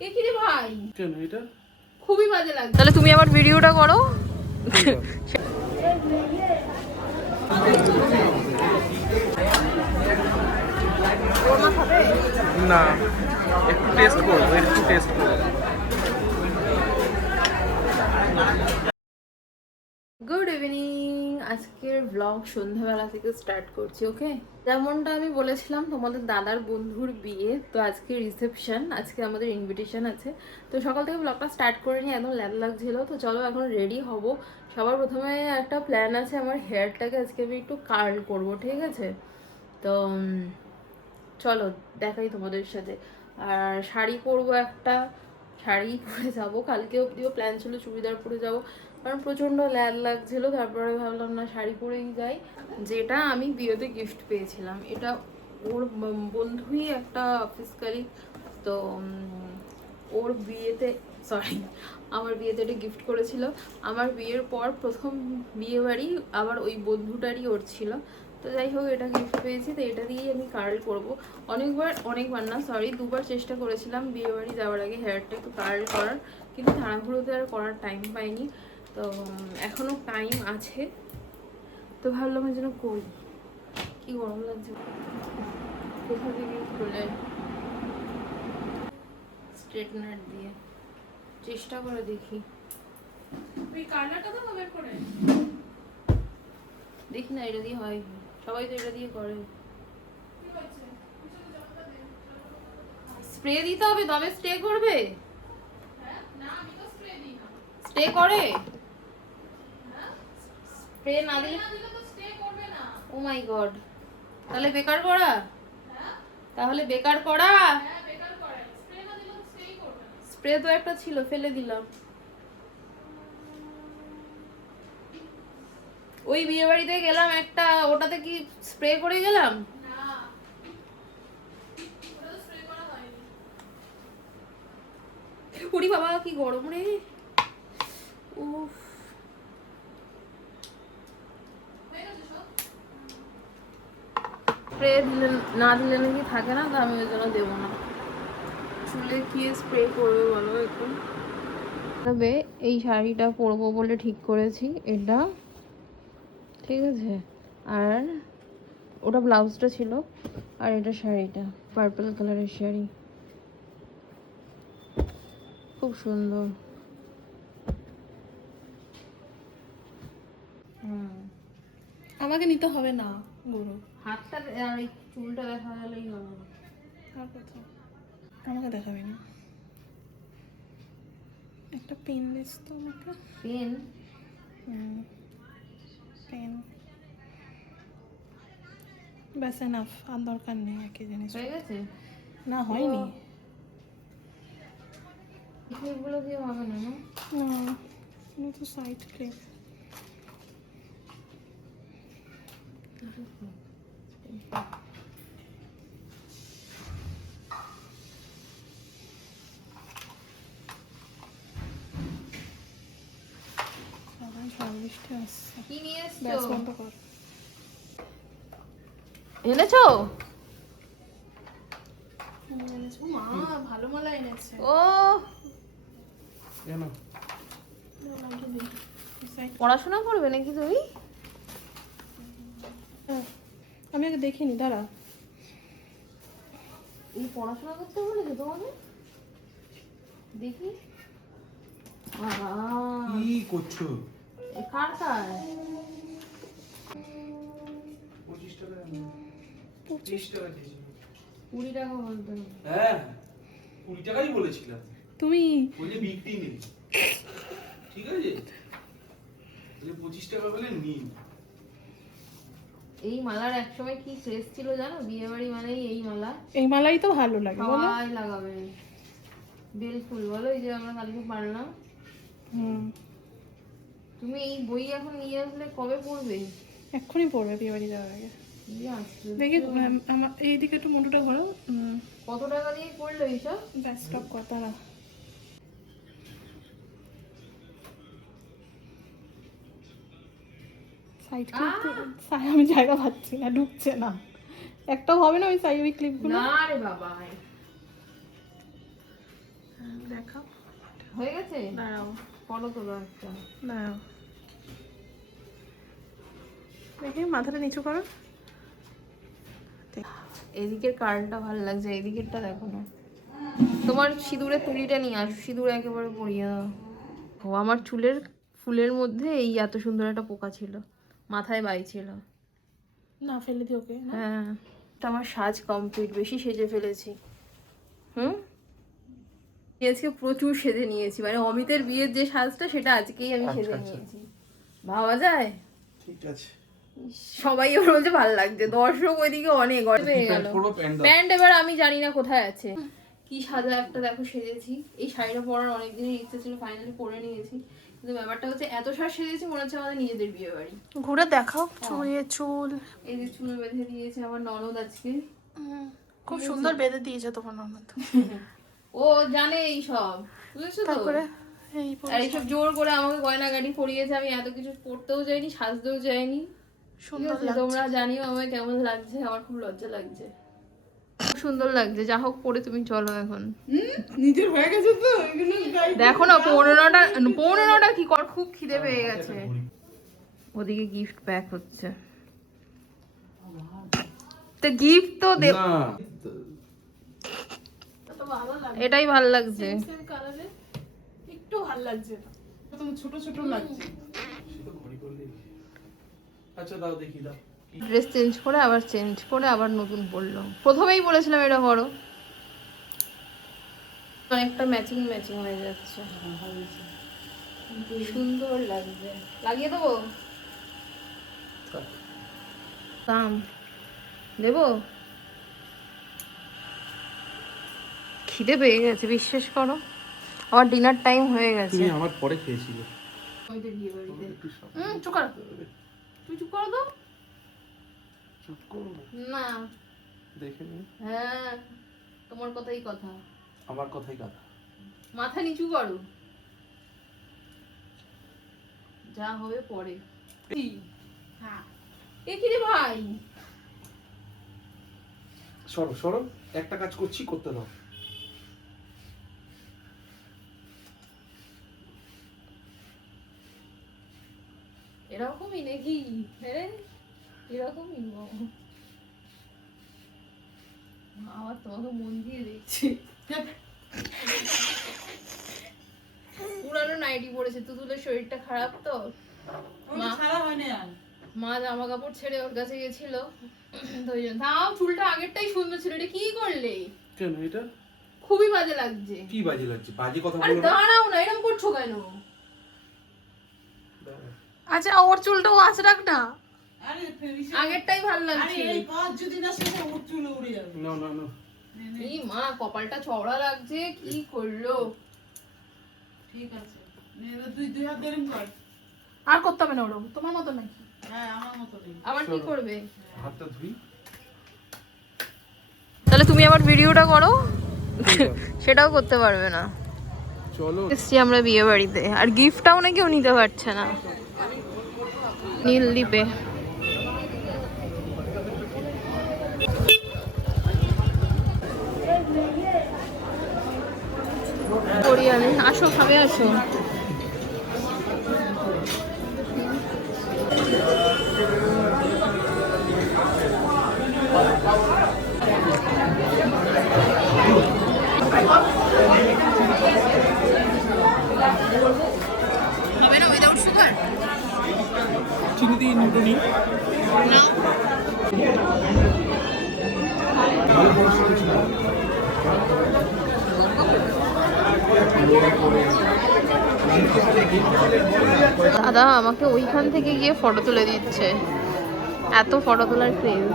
কি রে ভাই কেন এটা খুবই বাজে লাগে। তাহলে তুমি আমার ভিডিওটা করো। না একটু টেস্ট করবো গুড ইভিনিং। আজকের ব্লগ সন্ধ্যাবেলা থেকে স্টার্ট করছি। ওকে, যেমনটা আমি বলেছিলাম তোমাদের দাদার বন্ধুর বিয়ে, তো আজকে রিসেপশন, আজকে আমাদের ইনভিটেশন আছে। তো সকাল থেকে ব্লগটা স্টার্ট করে নিয়ে একদম ল্যাদ লাগছিল। তো চলো এখন রেডি হব। সবার প্রথমে একটা প্ল্যান আছে, আমার হেয়ারটাকে আজকে আমি একটু কার্ল করব, ঠিক আছে? তো চলো দেখাই তোমাদের সাথে। আর শাড়ি পরবো, একটা শাড়ি পরে যাব। কালকে অব্দিও প্ল্যান ছিল চুড়িদার পরে যাব, কারণ প্রচণ্ড ল্যাদ লাগছিল। তারপরে ভাবলাম না, শাড়ি পরেই যাই। যেটা আমি বিয়েতে গিফট পেয়েছিলাম, এটা ওর বন্ধুই একটা অফিস কালিগ। তো ওর বিয়েতে, সরি, আমার বিয়েতে এটা গিফট করেছিল। আমার বিয়ের পর প্রথম বিয়ে বাড়ি আবার ওই বন্ধুটারই ওর ছিল। তো যাই হোক, এটা গিফট পেয়েছি, তো এটা দিয়েই আমি কার্ল করব। অনেকবার না, সরি, দুবার চেষ্টা করেছিলাম বিয়ে বাড়ি যাওয়ার আগে হেয়ারটা একটু কার্ল করার, কিন্তু তাড়াহুড়োতে আর করার টাইম পাইনি। তো এখনও টাইম আছে, তো ভাবলাম যেন করি। কি গরম লাগছে, কোথা থেকে খুলে স্ট্রেটনার দিয়ে চেষ্টা করে দেখি। ওই কালারটা তো হবে করে দেখি না, এটা দিয়ে হয়, সবাই তো এটা দিয়ে করে। কি হচ্ছে স্প্রে দিতে হবে তবে স্টে করবে। হ্যাঁ না আমি তো স্প্রে দিই না স্টে করে, হ্যাঁ স্প্রে না দিলে না দিলে তো স্টে করবে না ও মাই গড, তাহলে বেকার করা, হ্যাঁ তাহলে বেকার করা। হ্যাঁ বেকার করে স্প্রে না দিলে তো স্টেই করবে না স্প্রে তো একটা ছিল, ফেলে দিলাম। ওই বিয়ে বাড়িতে গেলাম একটা, ওটাতে কি স্প্রে করে গেলাম? না ওটা তো স্প্রে করা হয়নি উড়ি বাবা, কি গরম রে। উফ, হয়ে গেছে সব স্প্রে দিলে না দিলে নাকি থাকে না, তো আমি ওই জন্য দেবো না। চুলে কি স্প্রে করবে বলো একটু। তবে এই শাড়িটা পরবো বলে ঠিক করেছি, এটা ঠিক আছে। আর ওটা ব্লাউজটা ছিল, আর এটা শাড়িটা পার্পল কালারের শাড়ি, খুব সুন্দর। আমাকে নিতে হবে না গুরু হাতটা আর এই চুলটা দেখা গেলেই হবে। আর কথা আমাকে দেখাবি না একটা পেন দিস তো আমাকে পেন? পেন ব্যাস এনাফ, আর দরকার নেই একই জিনিস হয়ে গেছে? না হয়নি ক্লিপগুলো দিয়ে হবে না, না? না এটা তো সাইড ক্লিপ সবাই ঝড় বৃষ্টি আসছে কি নিয়ে ব্যাস এসছো? বন্ধ কর এনেছো? এনেছে মা, ভালো মালা এনেছে ও, কেন পড়াশোনা করবে নাকি তুমি? আমি আগে দেখিনি, দাঁড়া এই পড়াশোনা করতে বলেছে তোমাকে? দেখি। বাবা, কি করছো? এ কার কার? 25 টাকা 30 টাকা দিয়েছি 20 টাকা বলতে হবে। হ্যাঁ 20 টাকাই বলেছিলাম, তুমি বলে বিক্রি নেই, ঠিক আছে? তাহলে 25 টাকা বলে নিন। এই মালার একসময় কি ক্রেজ ছিল জানো? বিয়ে বাড়ি মানেই এই মালা, এই মালাই তো ভালো লাগে বলো সবাই লাগাবে। বেল ফুল বলো, এই যে আমরা কালকে পারলাম। হুম তুমি এই বই এখন নিয়ে আসলে কবে পড়বে? এক্ষুনি পড়বে বিয়ে বাড়ি যাওয়ার আগে। কি আশ্চর্য। দেখি আমার এইদিকে একটু মুন্ডুটা ঘোরাও। কত টাকা দিয়ে পড়লো এইসব? ব্যাস স্টপ কর, দাঁড়া সাইড ক্লিপ, আমি জায়গা পাচ্ছি না, ঢুকছে না, একটাও হবে না ওই সাইড ওই ক্লিপগুলো। না রে বাবা, দেখাও, হয়ে গেছে? দাঁড়াও ফটো তোলো একটা। দাঁড়াও, দেখি মাথাটা নিচু করো। এদিকের কার্লটা ভালো লাগছে, এদিকেরটা দেখো না। তোমার সিঁদুরের তুলিটা নিয়ে আসো, সিঁদুর একেবারে পরিয়ে দাও। ও আমার চুলের ফুলের মধ্যে এই এত সুন্দর একটা পোকা ছিল, মাথায় বাই ছিল। না ফেলে দিও ওকে। হ্যাঁ, তো আমার সাজ কমপ্লিট, বেশি সেজে ফেলেছি। আজকে প্রচুর সেজে নিয়েছি, মানে অমিতের বিয়ের যে সাজটা সেটা আজকেই আমি সেজে নিয়েছি। ভাবা যায়? ঠিক আছে। সবাই এবার বলছে ভালো লাগছে, দর্শক ওইদিকে অনেক পেয়ে গেল। প্যান্ট এবার আমি জানি না কোথায় আছে। কি সাজা একটা দেখো সেজেছি, এই শাড়িটা পরার অনেক দিনের ইচ্ছে ছিল, ফাইনালি পরে নিয়েছি। কিন্তু ব্যাপারটা হচ্ছে এত সাজ সেজেছি মনে হচ্ছে আমাদের নিজেদের বিয়ে বাড়ি। ঘুরে দেখাও চুড়িয়ে চুল। এই যে চুল বেঁধে দিয়েছে আমার ননদ আজকে, খুব সুন্দর বেঁধে দিয়েছে তোমার ননদ। ও জানে এই সব, বুঝেছো তো? তারপরে এই আর এইসব জোর করে আমাকে গয়নাগাটি পরিয়েছে, আমি এত কিছু পড়তেও যাইনি, সাজতেও যাইনি। সুন্দর ঠিক আছে, তোমরা জানিও আমায় কেমন লাগছে, আমার খুব লজ্জা লাগছে। খুব সুন্দর লাগছে, যা হোক পরে তুমি চলো এখন। নিজের হয়ে গেছে তো এগুলো দেখো না 15টা কি কর, খুব খিদে পেয়ে গেছে। ওদিকে গিফট প্যাক হচ্ছে, তো গিফট তো দে। না তো ভালো লাগছে, এটাই ভাল লাগছে। সেম কালারে একটু ভালো লাগছে না। তুমি ছোট ছোট লাগছে। সেটা ঘড়ি করলেই। আচ্ছা দাও দেখি দাও। ড্রেস চেঞ্জ করে আবার নতুন পরলো। প্রথমেই বলেছিলাম এটা করো, অনেকটা ম্যাচিং হয়ে যাচ্ছে, সুন্দর লাগছে। লাগিয়ে দেবো, দাম দেবো। খিদে পেয়ে গেছে, বিশ্বাস করো, আমার ডিনার টাইম হয়ে গেছে। তুমি আমার পরে খেয়েছিলে। আমি তো বিয়ে বাড়িতে। চুপ কর, তুই চুপ করো তো। চুপ করো না, দেখে নি। হ্যাঁ তোমার কথাই কথা, আমার কথাই কথা। মাথা নিচু করো, যা হবে পরে। হ্যাঁ এ কি রে ভাই, সরো সরো, একটা কাজ করছি, করতে দাও। এরকমই নাকি? হ্যাঁ এরকমই। আমার তোমাকে মন দিয়ে দেখছি। পুরানো নাইটি পরেছে, তুতুলের শরীরটা খারাপ তো, মা ছাড়া হয় না আর। মা জামা কাপড় ছেড়ে ওর কাছে গেছিল, তো ওই জন্য। তাও চুলটা আগেরটাই সুন্দর ছিল, এটা কি করলে? কেন এটা খুবই বাজে লাগছে। কি বাজে লাগছে? বাজে কথা আরে বলো না। দাঁড়াও না, এরকম করছো কেন? দাঁড়াও। আচ্ছা ওর চুলটাও আছে রাখ না। আরে আগেরটাই ভালো আরে লাগছে। এই কাজ যদি না শেষে ওর চুল উড়ে যাবে। না না না, এই মা কপালটা চওড়া লাগছে, কি করলো? ঠিক আছে নে দুই দুই হাত ধরে কর। আর করতে হবে না ওরকম, তোমার মতো নাকি? হ্যাঁ আমার মতো নেই। আবার কি করবে? হাতটা ধুই। তাহলে তুমি আবার ভিডিওটা করো, সেটাও করতে পারবে না। চলো। এসছি আমরা বিয়ে বাড়িতে, আর গিফটটাও না কেউ নিতে পারছে না। নীল দ্বীপে কোরিয়ানে। আসো, খাবে আসো। হবে না উইদাউট সুগার? চিনি দিয়ে নুটো নি। না দাদা আমাকে ওইখান থেকে গিয়ে ফটো তুলে দিচ্ছে, এত ফটো তোলার ক্রেজ।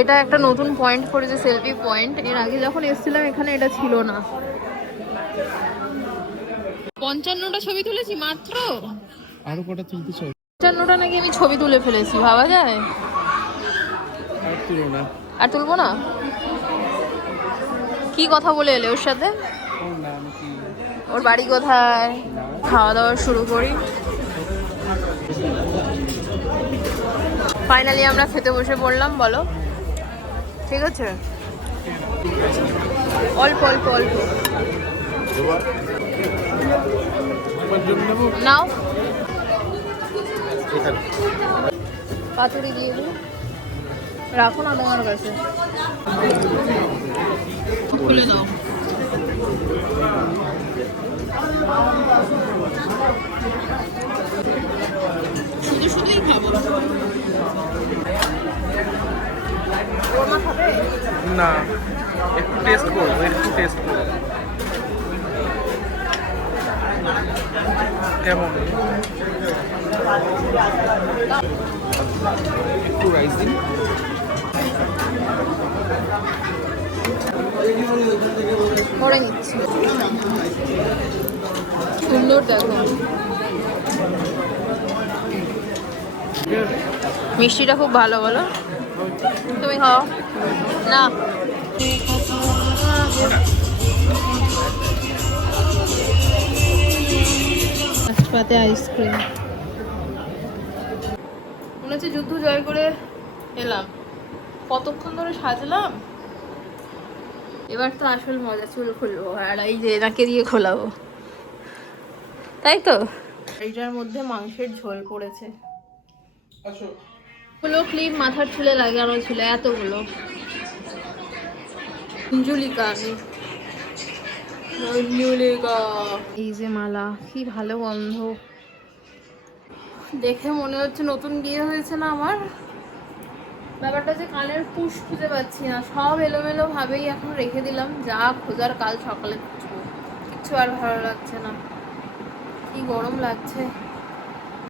এটা একটা নতুন পয়েন্ট করেছে, সেলফি পয়েন্ট। এর আগে যখন এসেছিলাম এখানে এটা ছিল না। 55টা ছবি তুলেছি মাত্র। আরো কটা তুলতে চাই? 55টা নাকি আমি ছবি তুলে ফেলেছি, ভাবা যায়? আর তুলো না। আর তুলবো না? কি কথা বলে এলে ওর সাথে? ওর নাম কি? ওর বাড়ি কোথায়? খাওয়া দাওয়া শুরু করি। ফাইনালি আমরা খেতে বসে পড়লাম, বলো ঠিক আছে? অল্প অল্প অল্প এবার আমার জন্য নেবো নাও এখানে পাতুরি দিয়ে দিই, রাখো না তোমার কাছে। খুলে দাও। শুধু শুধুই খাবো। ওর মা খাবে? না, একটু টেস্ট করবো, কেমন একটু রাইস দিন। করে নিচ্ছি। সুন্দর দেখো, মিষ্টিটা খুব ভালো, বলো তুমি খাও না। পাতে আইসক্রিম, মনে হচ্ছে যুদ্ধ জয় করে এলাম। কতক্ষণ ধরে সাজলাম, এবার তো আসল মজা, চুল খুলবো আর এই যে এনাকে দিয়ে খোলাবো, তাই তো। এইটার মধ্যে মাংসের ঝোল পড়েছে, গুলো ক্লিপ মাথার চুলে লাগানো ছিল এতগুলো। অঞ্জলিকা এই যে মালা, কি ভালো গন্ধ, দেখে মনে হচ্ছে নতুন বিয়ে হয়েছে না আমার। ব্যাপারটা যে কানের পুশ খুঁজে পাচ্ছি না, সব এলোমেলো ভাবেই এখন রেখে দিলাম, যা খোঁজার কাল সকালে খুঁজবো। কিচ্ছু আর ভালো লাগছে না, কি গরম লাগছে।